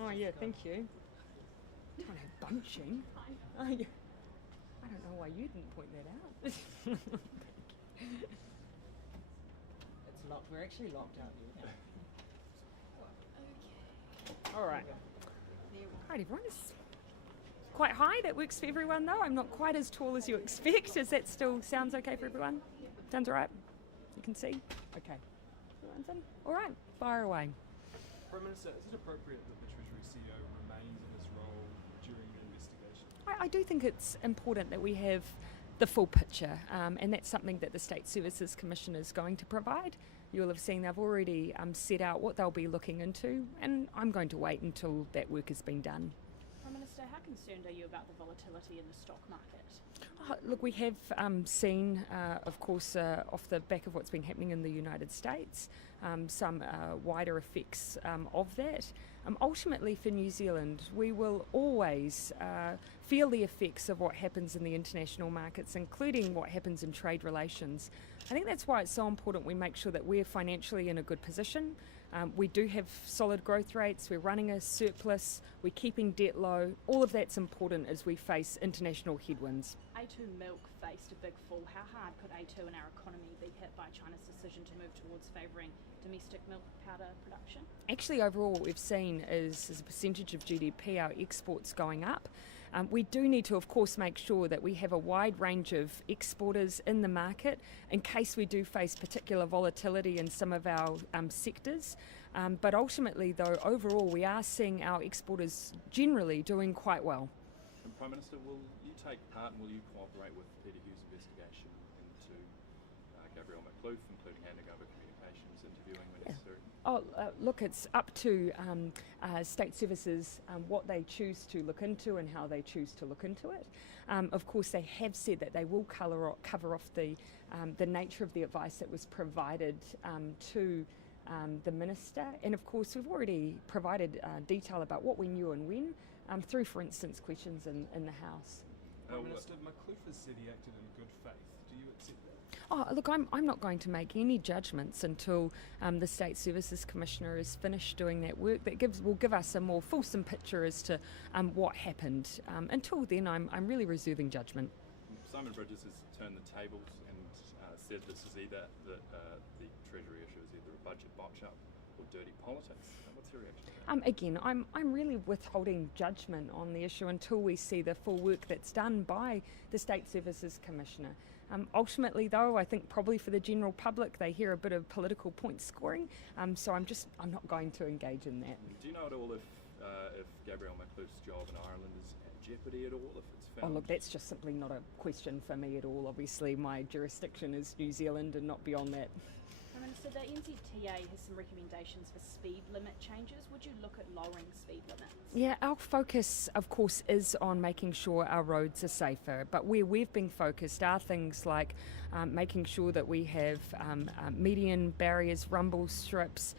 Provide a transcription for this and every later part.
Oh yeah, thank you. Don't have bunching. Oh, yeah. I don't know why you didn't point that out. It's locked. We're actually locked out here. All right. Right, everyone. It's quite high. That works for everyone, though. I'm not quite as tall as you expect. Does that still sounds okay for everyone? Sounds all right? You can see? Okay. Everyone's in? All right. Fire away. Prime Minister, is it appropriate that the Treasury CEO remains in this role during the investigation? I do think it's important that we have the full picture, and that's something that the State Services Commission is going to provide. You'll have seen they've already set out what they'll be looking into, and I'm going to wait until that work has been done. Prime Minister, how concerned are you about the volatility in the stock market? Look, we have seen, of course, off the back of what's been happening in the United States, some wider effects of that. Ultimately, for New Zealand, we will always feel the effects of what happens in the international markets, including what happens in trade relations. I think that's why it's so important we make sure that we're financially in a good position. We do have solid growth rates, we're running a surplus, we're keeping debt low. All of that's important as we face international headwinds. A2 milk faced a big fall. How hard could A2 and our economy be hit by China's decision to move towards favouring domestic milk powder production? Actually, overall, what we've seen is as a percentage of GDP, our exports going up. We do need to, of course, make sure that we have a wide range of exporters in the market in case we do face particular volatility in some of our sectors. But ultimately, though, overall, we are seeing our exporters generally doing quite well. And Prime Minister, will you take part and will you cooperate with Peter Hughes' investigation into Gabrielle McCloof, including handing over communications, interviewing when necessary? Look, it's up to state services what they choose to look into and how they choose to look into it. Of course, they have said that they will cover off the nature of the advice that was provided to the Minister. And of course, we've already provided detail about what we knew and when through, for instance, questions in the House. Prime Minister, McCloof has said he acted in good faith. Do you accept that? Oh, look, I'm not going to make any judgments until the State Services Commissioner is finished doing that work. That will give us a more fulsome picture as to what happened. Until then, I'm really reserving judgment. Simon Bridges has turned the tables and said this is either the Treasury issue is either a budget botch-up or dirty politics. What's your reaction to that? Again, I'm really withholding judgment on the issue until we see the full work that's done by the State Services Commissioner. Ultimately, though, I think probably for the general public, they hear a bit of political point scoring. So I'm not going to engage in that. Do you know at all if Gabrielle McCloof's job in Ireland is at jeopardy at all? If it's found? Oh, look, that's just simply not a question for me at all. Obviously, my jurisdiction is New Zealand and not beyond that. Prime Minister, the NZTA has some recommendations for speed limit changes. Would you look at lowering speed limits? Yeah, our focus, of course, is on making sure our roads are safer. But where we've been focused are things like making sure that we have median barriers, rumble strips,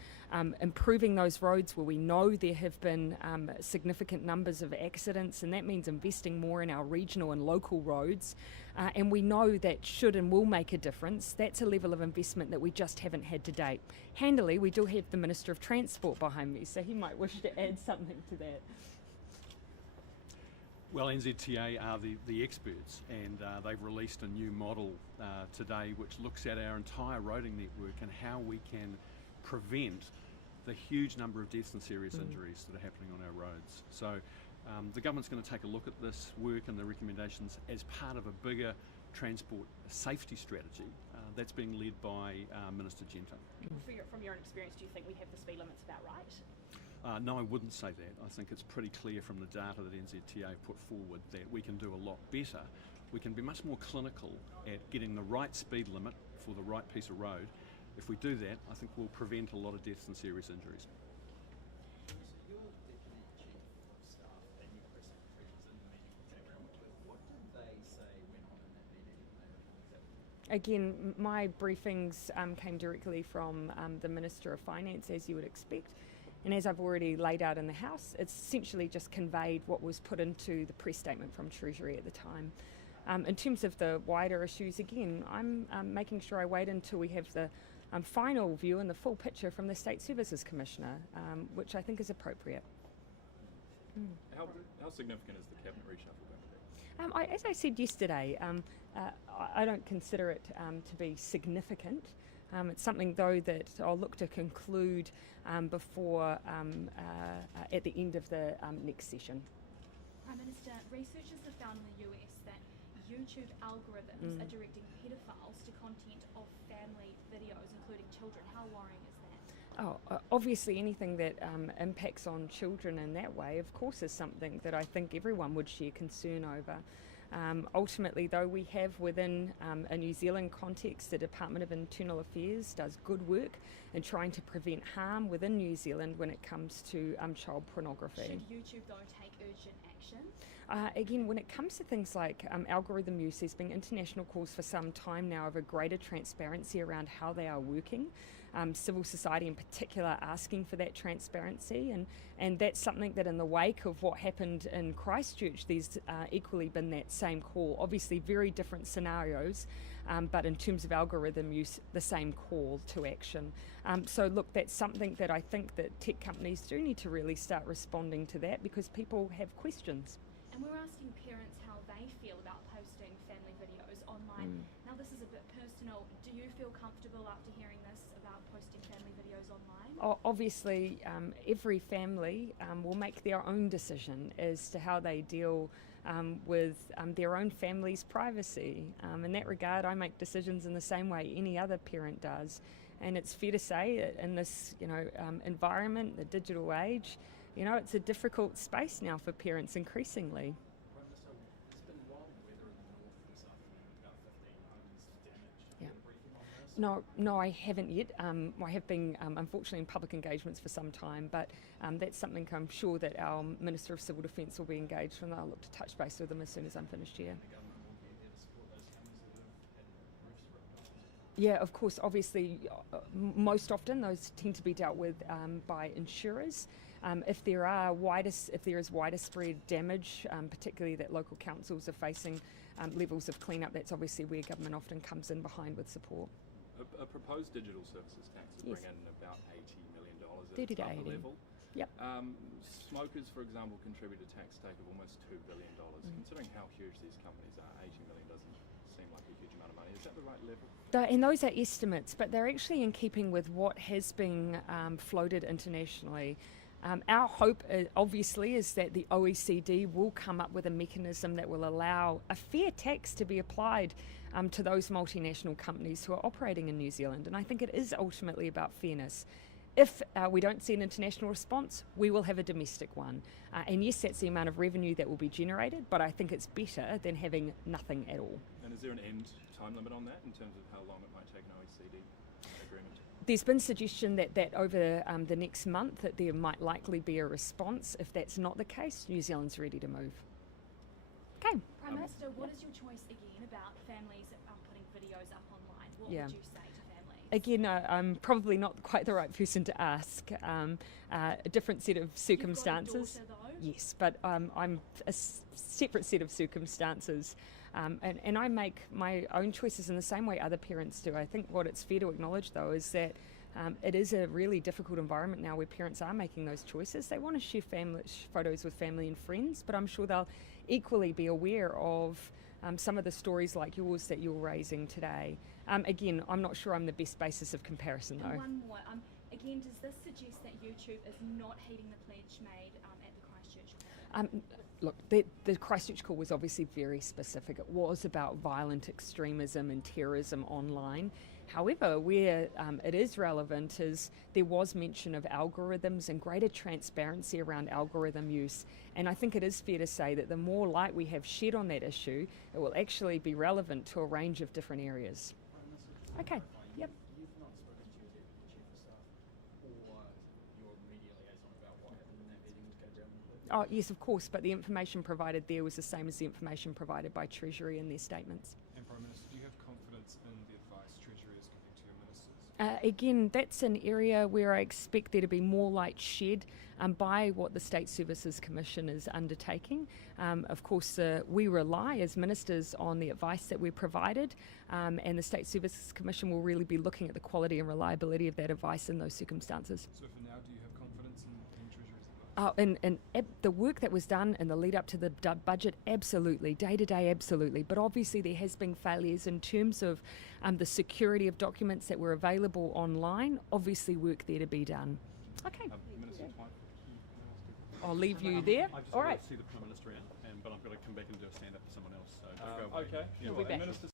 improving those roads where we know there have been significant numbers of accidents, and that means investing more in our regional and local roads. And we know that should and will make a difference. That's a level of investment that we just haven't had to date. Handily, we do have the Minister of Transport behind me, so he might wish to add something to that. Well, NZTA are the experts, and they've released a new model today which looks at our entire roading network and how we can prevent the huge number of deaths and serious injuries that are happening on our roads. So the government's going to take a look at this work and the recommendations as part of a bigger transport safety strategy that's being led by Minister Genta. From your own experience, do you think we have the speed limits about right? No, I wouldn't say that. I think it's pretty clear from the data that NZTA put forward that we can do a lot better. We can be much more clinical at getting the right speed limit for the right piece of road. If we do that, I think we'll prevent a lot of deaths and serious injuries. So your Deputy Chief of Staff and your Press Secretary was in the meeting with Gabrielle McCloof. What did they say went on in that meeting? Again, my briefings came directly from the Minister of Finance, as you would expect. And as I've already laid out in the House, it's essentially just conveyed what was put into the press statement from Treasury at the time. In terms of the wider issues, again, I'm making sure I wait until we have the final view and the full picture from the State Services Commissioner, which I think is appropriate. How significant is the cabinet reshuffle going to be? As I said yesterday, I don't consider it to be significant. It's something, though, that I'll look to conclude before at the end of the next session. Prime Minister, researchers have found in the US that YouTube algorithms are directing pedophiles to content of family videos, including children. How worrying is that? Obviously anything that impacts on children in that way, of course, is something that I think everyone would share concern over. Ultimately, though, we have within a New Zealand context, the Department of Internal Affairs does good work in trying to prevent harm within New Zealand when it comes to child pornography. Should YouTube, though, take urgent action? Again, when it comes to things like algorithm use, there's been international calls for some time now of a greater transparency around how they are working. Civil society in particular asking for that transparency, and that's something that in the wake of what happened in Christchurch, there's equally been that same call. Obviously very different scenarios, but in terms of algorithm use, the same call to action. So look, that's something that I think that tech companies do need to really start responding to that, because people have questions. And we're asking parents how they feel about posting family videos online. Now, this is a bit personal. Do you feel comfortable after hearing this about posting family videos online? Obviously, every family will make their own decision as to how they deal with their own family's privacy. In that regard, I make decisions in the same way any other parent does. And it's fair to say that in this, environment, the digital age, it's a difficult space now for parents increasingly. Prime Minister, there's been wild weather in the north this afternoon, about 15 homes damaged. Yeah. Have you had a briefing on this? No, I haven't yet. I have been, unfortunately, in public engagements for some time, but that's something I'm sure that our Minister of Civil Defence will be engaged in. I'll look to touch base with them as soon as I'm finished here. The government will be there to support those families that have had roofs ripped off. Yeah, of course. Obviously, most often those tend to be dealt with by insurers. If there is wider spread damage, particularly that local councils are facing levels of clean-up, that's obviously where government often comes in behind with support. A proposed digital services tax would Yes. bring in about $80 million at 30 its to upper 80. level. Yep. Smokers, for example, contribute a tax take of almost $2 billion. Considering how huge these companies are, $80 million doesn't seem like a huge amount of money. Is that the right level? And those are estimates, but they're actually in keeping with what has been floated internationally. Our hope, obviously, is that the OECD will come up with a mechanism that will allow a fair tax to be applied to those multinational companies who are operating in New Zealand. And I think it is ultimately about fairness. If we don't see an international response, we will have a domestic one. And yes, that's the amount of revenue that will be generated, but I think it's better than having nothing at all. And is there an end time limit on that in terms of how long it might take an OECD agreement? There's been suggestion that over the next month that there might likely be a response. If that's not the case, New Zealand's ready to move. Okay. Prime Minister, what is your choice again about families that are putting videos up online? What Yeah. would you say to families? Again, I'm probably not quite the right person to ask. A different set of circumstances. You've got a daughter, though. Yes, but I'm a separate set of circumstances. And I make my own choices in the same way other parents do. I think what it's fair to acknowledge, though, is that it is a really difficult environment now where parents are making those choices. They want to share photos with family and friends, but I'm sure they'll equally be aware of some of the stories like yours that you're raising today. Again, I'm not sure I'm the best basis of comparison, And though. one more. Again, does this suggest that YouTube is not heeding the pledge made at the Christchurch call? Look, the Christchurch call was obviously very specific. It was about violent extremism and terrorism online. However, where it is relevant is there was mention of algorithms and greater transparency around algorithm use. And I think it is fair to say that the more light we have shed on that issue, it will actually be relevant to a range of different areas. Prime Minister, Okay. Yep. you've not spoken to your Deputy Chief of Staff or your media liaison about what happened in that meeting with Gabriel Mcleod? Oh, yes, of course, but the information provided there was the same as the information provided by Treasury in their statements. And Prime Minister, do you have confidence in the advice Treasury is giving to your ministers? Again, that's an area where I expect there to be more light shed by what the State Services Commission is undertaking. Of course, we rely as ministers on the advice that we're provided, and the State Services Commission will really be looking at the quality and reliability of that advice in those circumstances. So for now, do you have confidence in Treasury's advice? The work that was done in the lead up to the budget, absolutely, day to day, absolutely. But obviously there has been failures in terms of the security of documents that were available online. Obviously work there to be done. Okay, Minister Twite, I'll leave you there. I just All wanted right. to see the Prime Minister out, but I've got to come back and do a stand up to someone else. So okay. Yeah, We'll be back. Minister